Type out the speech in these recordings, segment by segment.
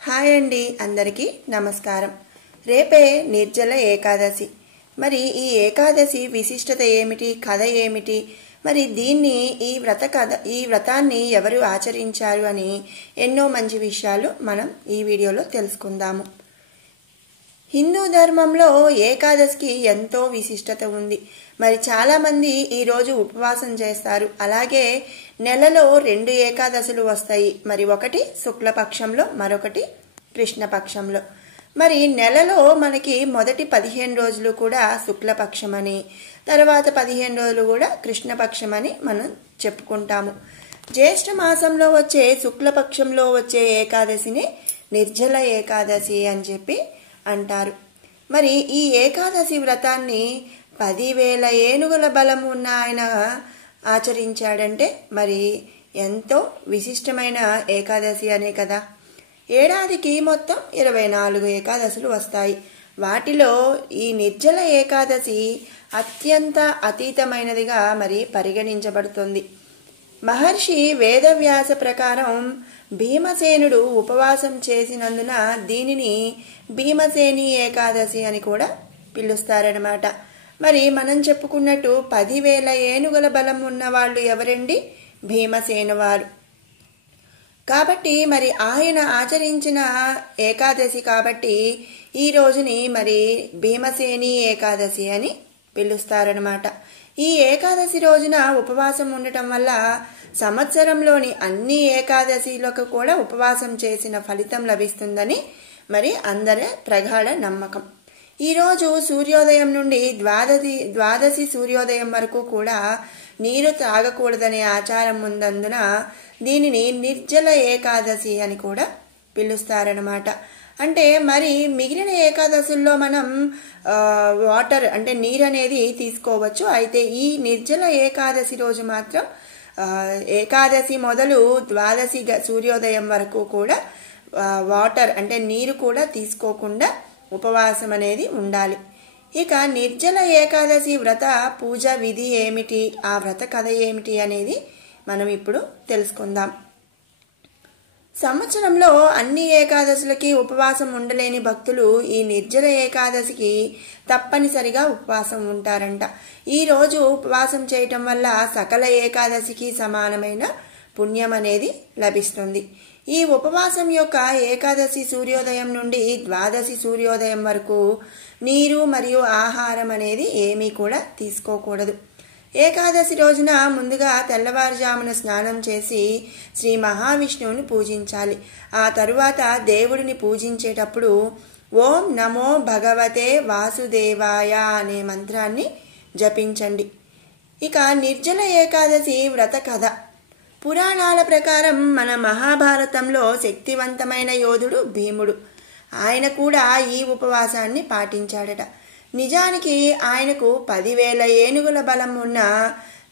Hi అండి, అందరికీ నమస్కారం. రేపే నిర్జల ఏకాదశి. మరి ఈ ఏకాదశి విశిష్టత ఏమిటి, కథ ఏమిటి, మరి దీన్ని ఈ వ్రతాన్ని ఎవరు ఆచరించారు అని ఎన్నో మంచి విషయాలు మనం ఈ వీడియోలో తెలుసుకుందాము. హిందూ ధర్మంలో ఏకాదశికి ఎంతో విశిష్టత ఉంది. మరి చాలా మంది ఈరోజు ఉపవాసం చేస్తారు. అలాగే నెలలో 2 ఏకాదశులు వస్తాయి. మరి ఒకటి శుక్లపక్షంలో, మరొకటి కృష్ణపక్షంలో. మరి నెలలో మనకి మొదటి 15 రోజులు కూడా శుక్లపక్షం అని, తర్వాత 15 రోజులు కూడా కృష్ణపక్షం అని మనం చెప్పుకుంటాము. జ్యేష్ఠ మాసంలో వచ్చే శుక్లపక్షంలో వచ్చే ఏకాదశిని నిర్జల ఏకాదశి అని చెప్పి అంటారు. మరి ఈ ఏకాదశి వ్రతాన్ని 10,000 ఏనుగుల బలం ఉన్న ఆయన ఆచరించాడంటే మరి ఎంతో విశిష్టమైన ఏకాదశి అనే కదా. ఏడాదికి మొత్తం 24 ఏకాదశులు వస్తాయి. వాటిలో ఈ నిర్జల ఏకాదశి అత్యంత అతీతమైనదిగా మరి పరిగణించబడుతుంది. మహర్షి వేదవ్యాస ప్రకారం భీమసేనుడు ఉపవాసం చేసినందున దీనిని భీమసేని ఏకాదశి అని కూడా పిలుస్తారనమాట. మరి మనం చెప్పుకున్నట్టు 10,000 ఏనుగుల బలం ఉన్న వాళ్ళు ఎవరండి? భీమసేన వారు. కాబట్టి మరి ఆయన ఆచరించిన ఏకాదశి కాబట్టి ఈ రోజుని మరి భీమసేని ఏకాదశి అని పిలుస్తారనమాట. ఈ ఏకాదశి రోజున ఉపవాసం ఉండటం వల్ల సంవత్సరంలోని అన్ని ఏకాదశిలకు కూడా ఉపవాసం చేసిన ఫలితం లభిస్తుందని మరి అందరి ప్రగాఢ నమ్మకం. ఈరోజు సూర్యోదయం నుండి ద్వాదశి సూర్యోదయం వరకు కూడా నీరు తాగకూడదనే ఆచారం ఉన్నందున దీనిని నిర్జల ఏకాదశి అని కూడా పిలుస్తారనమాట. అంటే మరి మిగిలిన ఏకాదశుల్లో మనం వాటర్ అంటే నీరు అనేది తీసుకోవచ్చు. అయితే ఈ నిర్జల ఏకాదశి రోజు మాత్రం ఏకాదశి మొదలు ద్వాదశి సూర్యోదయం వరకు కూడా వాటర్ అంటే నీరు కూడా తీసుకోకుండా ఉపవాసం అనేది ఉండాలి. ఇక నిర్జల ఏకాదశి వ్రత పూజ విధి ఏమిటి, ఆ వ్రత కథ ఏమిటి అనేది మనం ఇప్పుడు తెలుసుకుందాం. సంవత్సరంలో అన్ని ఏకాదశులకి ఉపవాసం ఉండలేని భక్తులు ఈ నిర్జల ఏకాదశికి తప్పనిసరిగా ఉపవాసం ఉంటారంట. ఈ రోజు ఉపవాసం చేయటం వల్ల సకల ఏకాదశికి సమానమైన పుణ్యం అనేది లభిస్తుంది. ఈ ఉపవాసం యొక్క ఏకాదశి సూర్యోదయం నుండి ద్వాదశి సూర్యోదయం వరకు నీరు మరియు ఆహారం అనేది ఏమీ కూడా తీసుకోకూడదు. ఏకాదశి రోజున ముందుగా తెల్లవారుజామున స్నానం చేసి శ్రీ మహావిష్ణువుని పూజించాలి. ఆ తరువాత దేవుడిని పూజించేటప్పుడు ఓం నమో భగవతే వాసుదేవాయ అనే మంత్రాన్ని జపించండి. ఇక నిర్జల ఏకాదశి వ్రత కథ. పురాణాల ప్రకారం మన మహాభారతంలో శక్తివంతమైన యోధుడు భీముడు. ఆయన కూడా ఈ ఉపవాసాన్ని పాటించాడట. నిజానికి ఆయనకు 10,000 ఏనుగుల బలం ఉన్న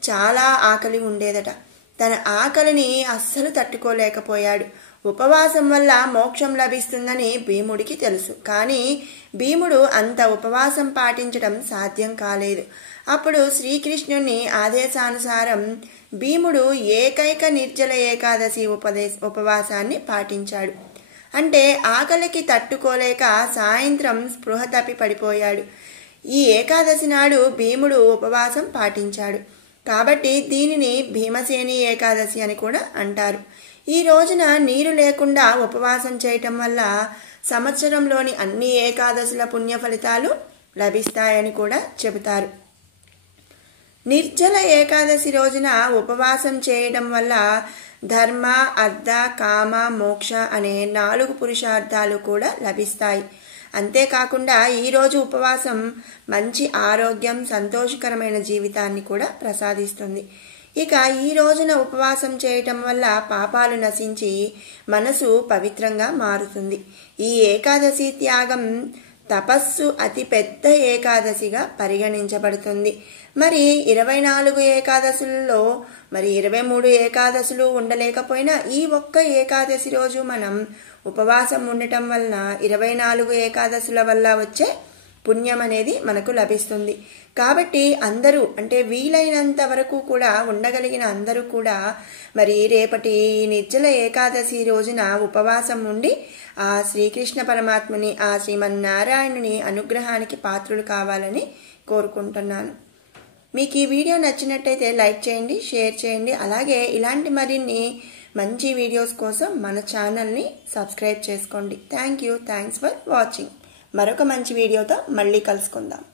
చాలా ఆకలి ఉండేదట. తన ఆకలిని అస్సలు తట్టుకోలేకపోయాడు. ఉపవాసం వల్ల మోక్షం లభిస్తుందని భీముడికి తెలుసు. కానీ భీముడు అంత ఉపవాసం పాటించడం సాధ్యం కాలేదు. అప్పుడు శ్రీకృష్ణుని ఆదేశానుసారం భీముడు ఏకైక నిర్జల ఏకాదశి ఉపవాసాన్ని పాటించాడు. అంటే ఆకలికి తట్టుకోలేక సాయంత్రం స్పృహ తప్పి పడిపోయాడు. ఈ ఏకాదశి నాడు భీముడు ఉపవాసం పాటించాడు కాబట్టి దీనిని భీమసేని ఏకాదశి అని కూడా అంటారు. ఈ రోజున నీరు లేకుండా ఉపవాసం చేయటం వల్ల సంవత్సరంలోని అన్ని ఏకాదశుల పుణ్య ఫలితాలు లభిస్తాయని కూడా చెబుతారు. నిర్జల ఏకాదశి రోజున ఉపవాసం చేయడం వల్ల ధర్మ, అర్థ, కామ, మోక్ష అనే 4 పురుషార్థాలు కూడా లభిస్తాయి. అంతేకాకుండా ఈరోజు ఉపవాసం మంచి ఆరోగ్యం, సంతోషకరమైన జీవితాన్ని కూడా ప్రసాదిస్తుంది. ఇక ఈ రోజున ఉపవాసం చేయటం వల్ల పాపాలు నశించి మనసు పవిత్రంగా మారుతుంది. ఈ ఏకాదశి త్యాగం తపస్సు అతి పెద్ద ఏకాదశిగా పరిగణించబడుతుంది. మరి 24 ఏకాదశులలో మరి 23 ఏకాదశులు ఉండలేకపోయినా ఈ ఒక్క ఏకాదశి రోజు మనం ఉపవాసం ఉండటం వలన 24 ఏకాదశుల వల్ల వచ్చే పుణ్యం అనేది మనకు లభిస్తుంది. కాబట్టి అందరూ అంటే వీలైనంత వరకు కూడా ఉండగలిగిన అందరూ కూడా మరి రేపటి నిర్జల ఏకాదశి రోజున ఉపవాసం ఉండి ఆ శ్రీకృష్ణ పరమాత్మని ఆ శ్రీమన్నారాయణుని అనుగ్రహానికి పాత్రులు కావాలని కోరుకుంటున్నాను. మీకు ఈ వీడియో నచ్చినట్టయితే లైక్ చేయండి, షేర్ చేయండి. అలాగే ఇలాంటి మరిన్ని మంచి వీడియోస్ కోసం మన ఛానల్ని సబ్స్క్రైబ్ చేసుకోండి. Thanks for watching. మరొక మంచి వీడియోతో మళ్ళీ కలుసుకుందాం.